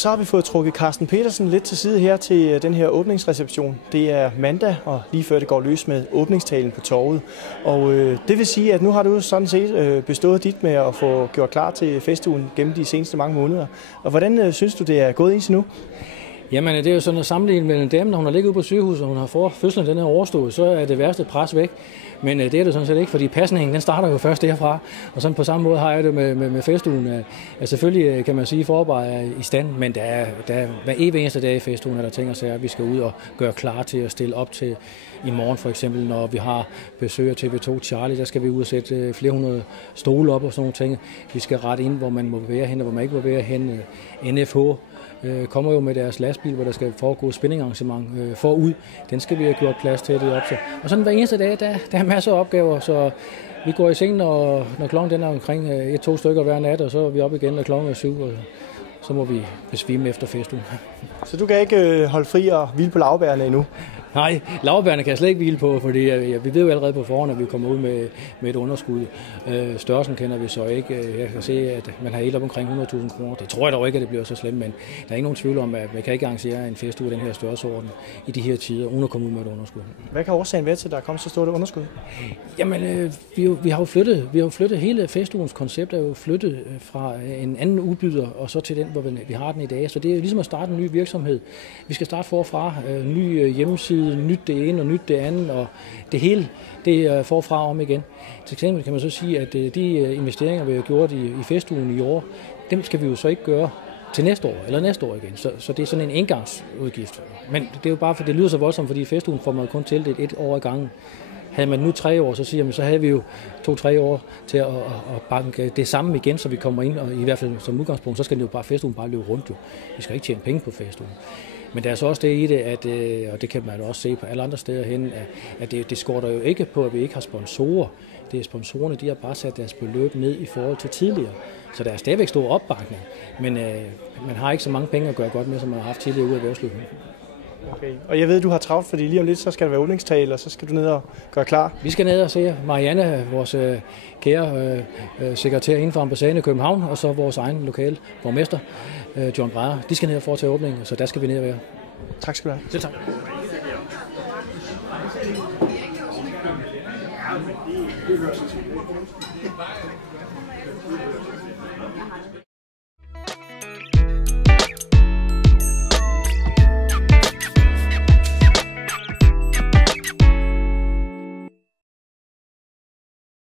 så har vi fået trukket Carsten Petersen lidt til side her til den her åbningsreception. Det er mandag, og lige før det går løs med åbningstalen på torvet. Og det vil sige, at nu har du sådan set bestået dit med at få gjort klar til festugen gennem de seneste mange måneder. Og hvordan synes du, det er gået indtil nu? Jamen, det er jo sådan at sammenligne med en dame, når hun har ligget ude på sygehuset, og hun har fået fødslen den her overstået, så er det værste pres væk. Men det er det sådan set ikke, fordi pasningen den starter jo først derfra. Og sådan på samme måde har jeg det med festugen. Selvfølgelig kan man sige, at forarbejdet er i stand, men hver eneste dag i festugen er der ting og sager, at vi skal ud og gøre klar til at stille op til i morgen for eksempel, når vi har besøg af TV2 Charlie, der skal vi ud og sætte flere hundrede stole op og sådan nogle ting. Vi skal rette ind, hvor man må være hen og hvor man ikke må være hen. NFH kommer jo med deres lastbil, hvor der skal foregå spændingarrangement forud. Den skal vi have gjort plads til det op til. Og sådan hver eneste dag, der er masser af opgaver, så vi går i seng, når klokken den er omkring 1-2 stykker hver nat, og så er vi op igen, når klokken er 7, og så må vi besvime efter festugen. Så du kan ikke holde fri og hvile på laurbærrene endnu? Nej, laurbærrene kan jeg slet ikke hvile på, fordi vi ved jo allerede på forhånd, at vi kommer ud med et underskud. Størrelsen kender vi så ikke. Jeg kan se, at man har helt op omkring 100.000 kroner. Det tror jeg dog ikke, at det bliver så slemt, men der er ikke nogen tvivl om, at man kan ikke arrangere en festuge af den her størrelsesorden i de her tider, uden at komme ud med et underskud. Hvad kan årsagen være til, at der er kommet så stort et underskud? Jamen, vi har jo flyttet hele festugens koncept, er jo flyttet fra en anden udbyder, og så til den, hvor vi har den i dag. Så det er jo ligesom at starte en ny virksomhed. Vi skal starte forfra, ny hjemmeside, nyt det ene og nyt det andet, og det hele det er forfra om igen. Til eksempel kan man så sige, at de investeringer, vi har gjort i festugen i år, dem skal vi jo så ikke gøre til næste år, eller næste år igen. Så det er sådan en engangsudgift. Men det er jo bare, for det lyder så voldsomt, fordi i festugen får man kun tildelt 1 år ad gangen. Havde man nu 3 år, så siger man, så havde vi jo 2-3 år til at banke det samme igen, så vi kommer ind, og i hvert fald som udgangspunkt, så skal det jo bare festugen bare løbe rundt. Jo. Vi skal ikke tjene penge på festugen. Men der er så også det i det, at, og det kan man også se på alle andre steder hen, at det skorter jo ikke på, at vi ikke har sponsorer. Det er sponsorerne, de har bare sat deres beløb ned i forhold til tidligere. Så der er stadigvæk stor opbakning, men man har ikke så mange penge at gøre godt med, som man har haft tidligere ude af erhvervslivet. Okay. Og jeg ved, du har travlt, fordi lige om lidt, så skal der være åbningstale, og så skal du ned og gøre klar. Vi skal ned og se Marianne, vores kære sekretær inden for ambassaden i København, og så vores egen lokale borgmester, John Breyer. De skal ned og foretage åbningen, så der skal vi ned og være. Tak skal du have. Selv tak. Det hører sig til.